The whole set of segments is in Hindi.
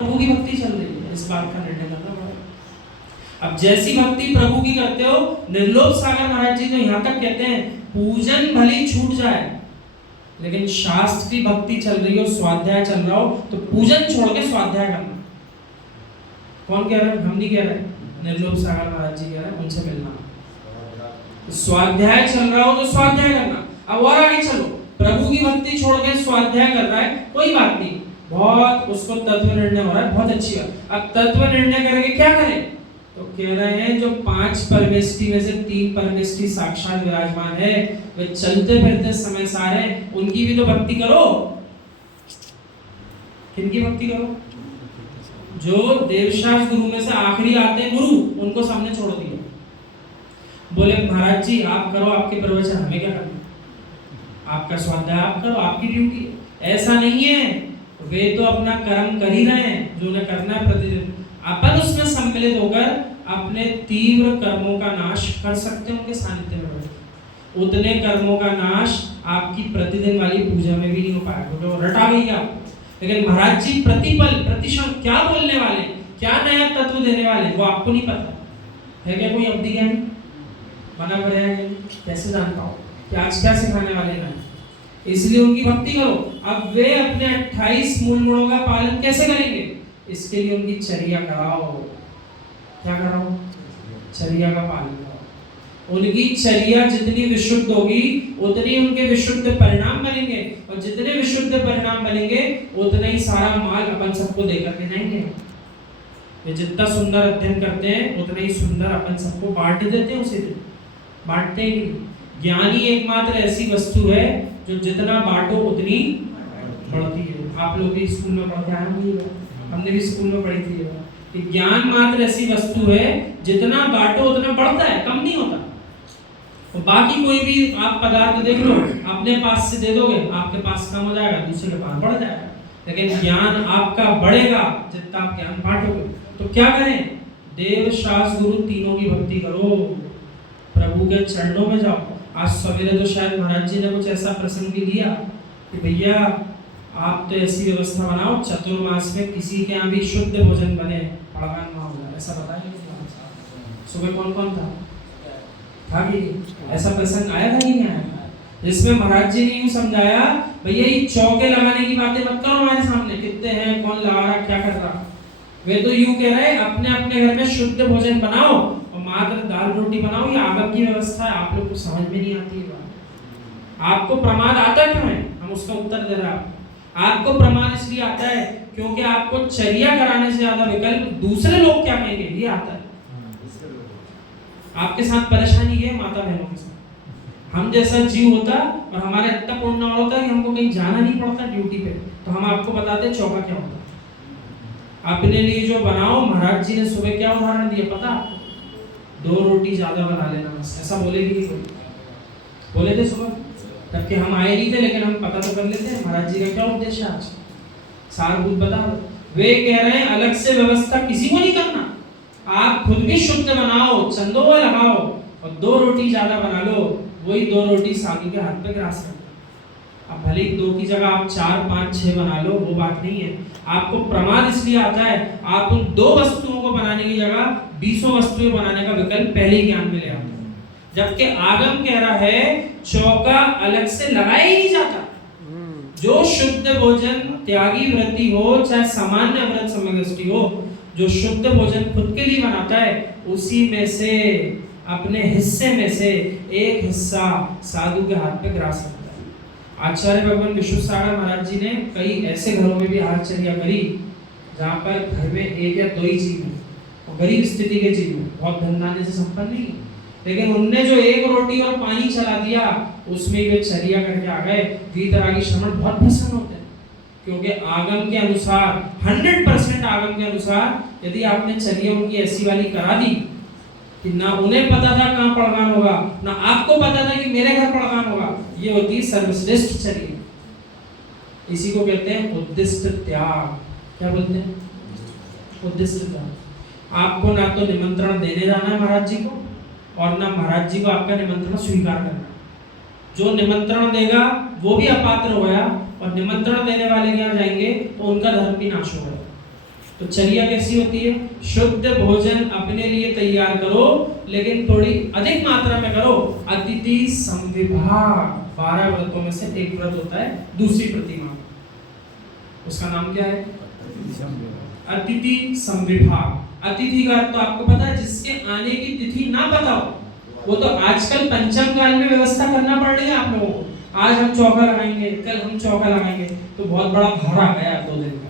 प्रभु की भक्ति चल रही है, इस बात का निर्णय करना पड़ेगा। अब जैसी भक्ति प्रभु की करते हो, निर्लोभ सागर महाराज जी तो यहाँ तक कहते हैं पूजन भली छूट जाए, लेकिन शास्त्र की भक्ति चल रही हो, स्वाध्याय चल रहा हो, तो पूजन छोड़ के स्वाध्याय करना। कौन कह रहा है? हम नहीं कह रहे, निर्लोभ सागर महाराज जी कह रहे हैं, उनसे मिलना। स्वाध्याय चल रहा हो तो स्वाध्याय करना। अब और आगे चलो, प्रभु की भक्ति छोड़ के स्वाध्याय कर रहा है, कोई बात नहीं, बहुत उसको तत्व निर्णय हो रहा है, बहुत अच्छी बात। अब तत्व निर्णय करेंगे, क्या करें? तो कह रहे हैं जो 5 परमेष्टि में से 3 परमेष्टि साक्षात विराजमान है, वे चलते फिरते समय सारे, उनकी भी तो भक्ति करो। किनकी भक्ति करो? जो देवशास्त्र गुरु में से आखिरी आते हैं गुरु, उनको सामने छोड़ दिया। बोले महाराज जी आप करो आपके प्रवचन, हमें क्या करना, आपका स्वाध्याय आप करो, आपकी ड्यूटी। ऐसा नहीं है, वे तो अपना कर्म कर ही रहे हैं जो उन्हें करना है प्रतिदिन। अपन उसमें सम्मिलित होकर अपने तीव्र कर्मों का नाश कर सकते हैं उनके सानिध्य में। उतने कर्मों का नाश आपकी प्रतिदिन वाली पूजा में भी नहीं हो पाएगा, तो रटा गई आप। लेकिन महाराज जी प्रतिपल प्रतिक्षण क्या बोलने वाले, क्या नया तत्व देने वाले, वो आपको नहीं पता है। क्या कोई अवधि ज्ञानी बना बढ़िया कैसे जान पाओ कि आज क्या सिखाने वाले हैं? इसलिए उनकी भक्ति करो। अब वे अपने 28 मूल गुणों का पालन कैसे करेंगे? इसके लिए उनकी चर्या कराओ। क्या कराओ? चर्या का पालन कराओ। उनकी चर्या जितनी विशुद्ध होगी उतनी उनके विशुद्ध परिणाम बनेंगे, और जितने विशुद्ध परिणाम बनेंगे उतना ही सारा माल अपन सबको देकर के जाएंगे। वे जितना सुंदर अध्ययन करते हैं उतना ही सुंदर अपन सबको बांट देते हैं, उसे बांटते ही। ज्ञानी एकमात्र ऐसी वस्तु है जो जितना बांटो उतनी बढ़ती है। आप लोग भी स्कूल में पढ़ते आए होंगे, हमने भी स्कूल में पढ़ी थी कि ज्ञान मात्र ऐसी वस्तु है जितना बांटो उतना बढ़ता है, कम नहीं होता। और बाकी कोई भी आप पदार्थ देख लो, अपने पास से दे दोगे आपके पास कम हो जाएगा, दूसरे के पास बढ़ जाएगा। लेकिन ज्ञान आपका बढ़ेगा जितना आप ज्ञान बांटोगे। तो क्या करें? देव शास्त्र गुरु तीनों की भक्ति करो, प्रभु के चरणों में जाओ। आज सवेरे तो शायद महाराज जी ने कुछ ऐसा प्रसंग भी दिया कि भैया आप तो ऐसी व्यवस्था बनाओ चतुर्मास में किसी के यहाँ भी शुद्ध भोजन बने, पड़गान ना हो जाए, ऐसा बताया। सुबह कौन कौन था कि ऐसा प्रसंग आया था कि नहीं आया? जिसमें महाराज जी ने यूं समझाया, भैया ये चौके लगाने की बातें मत करो हमारे सामने, कितने हैं, कौन लगा रहा, क्या कर रहा। वे तो यूं कह रहे हैं अपने अपने घर में शुद्ध भोजन बनाओ और मात्र दाल रोटी बनाओ। ये आगम की व्यवस्था है, आप लोग को समझ में नहीं आती है बात। आपको प्रमाद आता क्यों है? हम उसका उत्तर दे रहे हैं। आपको प्रमाद इसलिए आता है क्योंकि आपको चर्या कराने से ज्यादा विकल्प दूसरे लोग क्या कहेंगे ये आता है। आपके साथ परेशानी है माता बहनों के साथ। हम जैसा जीव होता और हमारे इतना पुण्य ना होता कि हमको कहीं जाना नहीं पड़ता ड्यूटी पे, तो हम आपको बताते चौका क्या होता। अपने लिए जो बनाओ, महाराज जी ने सुबह क्या उदाहरण दिया पता? 2 रोटी ज्यादा बना लेना बस, ऐसा बोलेगी नहीं कोई। बोले थे सुबह, तब कि हम आए नहीं थे, लेकिन हम पता तो कर लेते हैं महाराज जी का क्या उद्देश्य आज, सारभूत बता दो। वे कह रहे हैं अलग से व्यवस्था किसी को नहीं करना, आप खुद भी शुद्ध बनाओ, चंदोवा लगाओ और 2 रोटी ज्यादा बना लो, वही 2 रोटी साधु के हाथ पे ग्रास करना। अब भले ही 2 की जगह आप 4, 5, 6 बना लो, वो बात नहीं है। आपको प्रमाद इसलिए आता है, आप उन 2 वस्तुओं को बनाने की जगह 20 वस्तुएं बनाने का विकल्प पहले ही ज्ञान में ले आते हैं। जबकि आगम कह रहा है चौका अलग से लगाया ही नहीं जाता। जो शुद्ध भोजन त्यागी व्रती हो चाहे सामान्य व्रत समग्रष्टि हो, जो शुद्ध भोजन खुद के लिए बनाता है उसी में से अपने हिस्से में से एक हिस्सा साधु के हाथ पे ग्रास करता है। आचार्य भगवान विश्व सागर महाराज जी ने कई ऐसे घरों में भी आचर्या करी जहाँ पर घर में 1 या 2 ही जीव है और गरीब स्थिति के जीव है, बहुत धनधान्य से संपन्न नहीं, लेकिन उनने जो 1 रोटी और पानी चला दिया उसमें वे चर्या करके आ गए। वीतरागी श्रमण बहुत प्रसन्न होते हैं, क्योंकि आगम के अनुसार 100% आगम के अनुसार यदि आपने चर्या उनकी ऐसी वाली करा दी कि ना उन्हें पता था कहाँ पड़गान होगा, ना आपको पता था कि मेरे घर पड़गान होगा, ये होती है सर्वश्रेष्ठ चर्या। इसी को कहते हैं उद्दिष्ट त्याग। क्या बोलते हैं? उद्दिष्ट त्याग। आपको ना तो निमंत्रण देने जाना है महाराज जी को, और ना महाराज जी को आपका निमंत्रण स्वीकार करना। जो निमंत्रण देगा वो भी अपात्र हो गया, और निमंत्रण देने वाले के यहाँ जाएंगे तो उनका धर्म भी नाश हो गया। तो चर्या कैसी होती है? शुद्ध भोजन अपने लिए तैयार करो, लेकिन थोड़ी अधिक मात्रा में करो। अतिथि संविभाग 12 व्रतों में से एक व्रत होता है दूसरी प्रतिमा, उसका नाम क्या है? अतिथि संविभाग। अतिथि का अर्थ तो आपको पता है, जिसके आने की तिथि ना पता हो। वो तो आजकल पंचम काल में व्यवस्था करना पड़ रही है आप लोगों को। आज हम चौका लगाएंगे, कल हम चौका लगाएंगे, तो बहुत बड़ा भार आ गया 2 दिन का,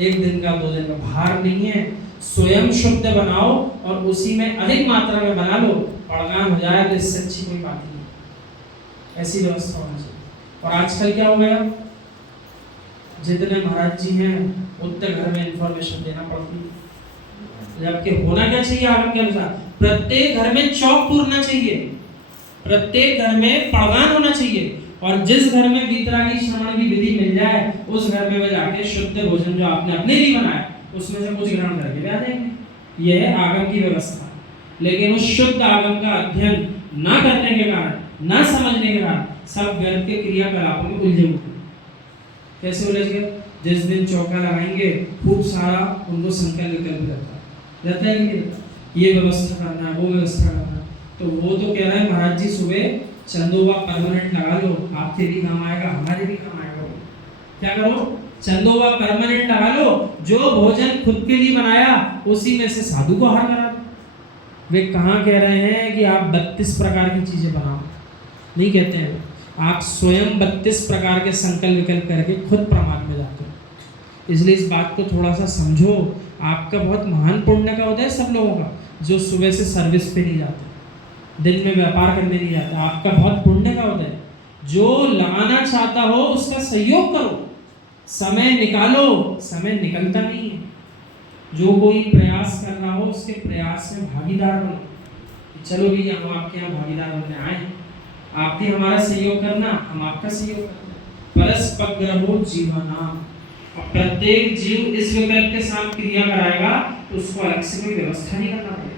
1 दिन का 2 दिन का भार नहीं है। स्वयं शुद्ध बनाओ और उसी में अधिक मात्रा में बना लो, पड़गान हो जाए तो इससे अच्छी कोई बात नहीं। ऐसी व्यवस्था होनी चाहिए। और आजकल क्या हो गया, जितने महाराज जी हैं उतने घर में इंफॉर्मेशन देना पड़ती है, जबकि होना क्या चाहिए आगम के अनुसार? प्रत्येक घर में चौक पूरना चाहिए, प्रत्येक घर में पड़गान होना चाहिए, और जिस घर में वीतरागी श्रवण की विधि मिल जाए उस घर में जाके शुद्ध भोजन जो आपने अपने लिए बनाया उसमें से कुछ ग्रहण करके भी आ जाएंगे। यह है आगम की व्यवस्था। लेकिन उस शुद्ध आगम का अध्ययन ना करने के कारण, ना समझने के कारण सब घर के क्रियाकलापों में उलझे हुए। कैसे उलझ गए? जिस दिन चौका लगाएंगे खूब सारा उनको संकल्प विकल्प रहता है कि नहीं रहता? ये व्यवस्था करना है, वो व्यवस्था करना है। तो वो तो कह रहा है महाराज जी सुबह चंदोबा परमानेंट लगा लो, आपके भी काम आएगा, हमारे भी काम आएगा। क्या करो? चंदोबा परमानेंट लगा लो, जो भोजन खुद के लिए बनाया उसी में से साधु को आहार करा दो। वे कहाँ कह रहे हैं कि आप 32 प्रकार की चीजें बनाओ? नहीं कहते हैं। आप स्वयं 32 प्रकार के संकल्प विकल्प करके खुद प्रमाद में जाते हो। इसलिए इस बात को थोड़ा सा समझो। आपका बहुत महान पुण्य का उदय है सब लोगों का, जो सुबह से सर्विस पे नहीं जाते, दिन में व्यापार करने नहीं जाता। आपका बहुत पुण्य का उदय है। जो लगाना चाहता हो उसका सहयोग करो, समय निकालो। समय निकलता नहीं है। जो कोई प्रयास कर रहा हो उसके प्रयास में भागीदार बनो। चलो भी हम आपके यहाँ भागीदार बनने आए हैं, आप भी हमारा सहयोग करना, हम आपका सहयोग करना। परस्पग्रहो जीवना। प्रत्येक जीव इस विकल्प के साथ क्रिया कराएगा तो उसको अलग से कोई व्यवस्था नहीं करना पड़ेगा।